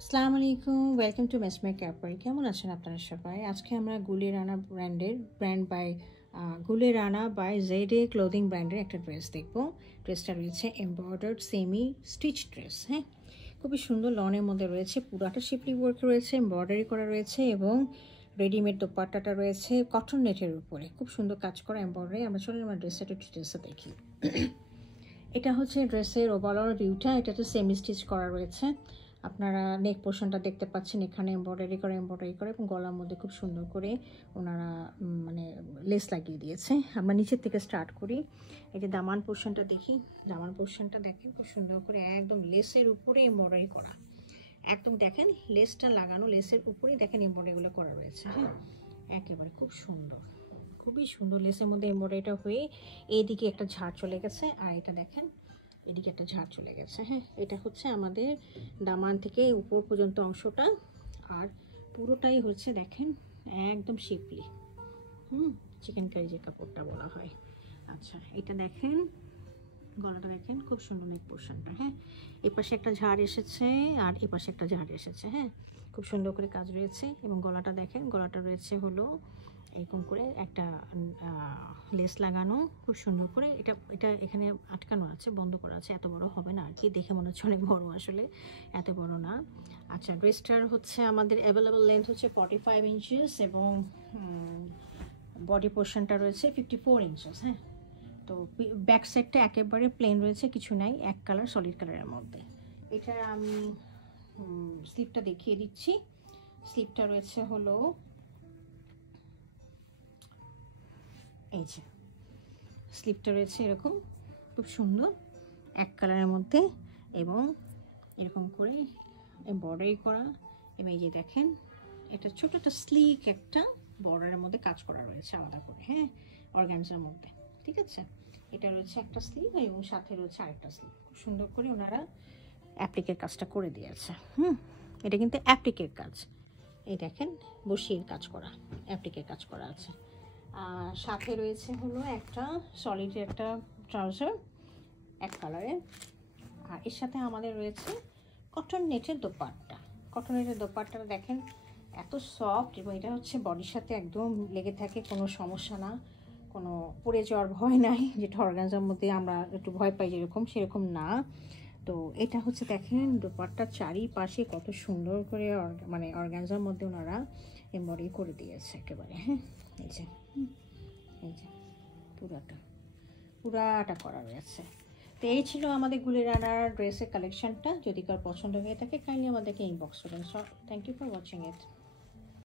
আসসালামু আলাইকুম, welcome to মেসমের caper. কেমন আছেন আপনারা সবাই? আজকে আমরা গুলে রানা বাই জেডে ক্লোদিং ব্র্যান্ডের একটা ড্রেস দেখবো। ড্রেসটা রয়েছে এমব্রয়ডার্ড সেমি স্টিচ ড্রেস। হ্যাঁ, খুবই সুন্দর লনের মধ্যে রয়েছে, পুরাটা শিপলি ওয়ার্ক রয়েছে, এমব্রয়ডারি করা রয়েছে এবং রেডিমেড দোপাট্টাটা রয়েছে কটন নেটের উপরে। খুব সুন্দর কাজ করা এমব্রয়ডারি। আমরা ড্রেসটা ডিটেলসে দেখি। এটা হচ্ছে ড্রেসের ওভারঅল ভিউটা। এটা তো সেমি স্টিচ করা রয়েছে। আপনারা নেক পোর্শনটা দেখতে পাচ্ছেন, এখানে এমব্রয়ডারি করে এবং গলার মধ্যে খুব সুন্দর করে ওনারা মানে লেস লাগিয়ে দিয়েছে। আমরা নিচের থেকে স্টার্ট করি। এই যে দামান পোর্শনটা দেখি, দামান পোর্শনটা দেখেন খুব সুন্দর করে একদম লেসের উপরে এমব্রয়ডারি করা। একদম দেখেন লেসটা লাগানো, লেসের উপরেই দেখেন এমব্রয়ডারিগুলো করা রয়েছে। হ্যাঁ, একেবারে খুব সুন্দর, খুবই সুন্দর। লেসের মধ্যে এমব্রয়ডারিটা হয়ে এইদিকে একটা ঝাড় চলে গেছে, আর এটা দেখেন এদিকে একটা ঝাড় চলে গেছে। হ্যাঁ, এটা হচ্ছে আমাদের দামান থেকে উপর পর্যন্ত অংশটা, আর পুরোটাই হচ্ছে দেখেন একদম শিপলি। চিকেন কারি যে কাপড়টা বলা হয়। আচ্ছা, এটা দেখেন গলাটা দেখেন খুব সুন্দর নেক পোর্শনটা। হ্যাঁ, এপাশে একটা ঝাড় এসেছে আর এপাশে একটা ঝাড় এসেছে। হ্যাঁ, খুব সুন্দর করে কাজ রয়েছে এবং গলাটা দেখেন, গলাটা রয়েছে হলো এরকম করে একটা লেস লাগানো খুব সুন্দর করে। এটা এটা এখানে আটকানো আছে, বন্ধ করা আছে। এত বড় হবে না আর কি, দেখে মনে হচ্ছে অনেক বড়, আসলে এত বড় না। আচ্ছা, ড্রেসটার হচ্ছে আমাদের অ্যাভেলেবল লেন্থ হচ্ছে 45 ইঞ্চেস এবং বডি পোর্শনটা রয়েছে 54 ইঞ্চেস। হ্যাঁ, তো ব্যাক সাইডটা একেবারে প্লেন রয়েছে, কিছু নাই, এক কালার সলিড কালারের মধ্যে। এটা আমি স্লিপটা দেখিয়ে দিচ্ছি। স্লিপটা রয়েছে হলো এই যে, স্লিপটা রয়েছে এরকম খুব সুন্দর এক কালারের মধ্যে এবং এরকম করে এমব্রয়ডারি করা। এবং এই যে দেখেন, এটা ছোট একটা স্লিক একটা বর্ডারের মধ্যে কাজ করা রয়েছে আলাদা করে। হ্যাঁ, অর্গানজার মধ্যে। ঠিক আছে, এটা রয়েছে একটা স্লিভ এবং সাথে রয়েছে আরেকটা স্লিভ। খুব সুন্দর করে ওনারা অ্যাপ্লিকের কাজটা করে দিয়েছে। এটা কিন্তু অ্যাপ্লিকের কাজ। এই দেখেন বসিয়ে কাজ করা, অ্যাপ্লিকের কাজ করা আছে। আর সাথে রয়েছে হলো একটা সলিড একটা ট্রাউজার এক কালারের। আর এর সাথে আমাদের রয়েছে কটন নেটের দোপাট্টা। কটন নেটের দোপাট্টাটা দেখেন এত সফট, এবং এটা হচ্ছে বডির সাথে একদম লেগে থাকে, কোনো সমস্যা না, কোনো পড়ে যাওয়ার ভয় নাই, যেটা অর্গানজার মধ্যে আমরা একটু ভয় পাই যেরকম, সেরকম না। তো এটা হচ্ছে দেখেন দোপাট্টার চারিপাশে কত সুন্দর করে মানে অর্গানজার মধ্যে ওনারা এমব্রয়ডারি করে দিয়েছে একেবারে। হ্যাঁ, এই যে এই যে পুরাটা করা রয়েছে। তো এই ছিল আমাদের গুলে রানার ড্রেসের কালেকশনটা। যদি কার পছন্দ হয়ে থাকে কাইন্ডলি আমাদেরকে ইনবক্স করবেন। So thank you for watching it.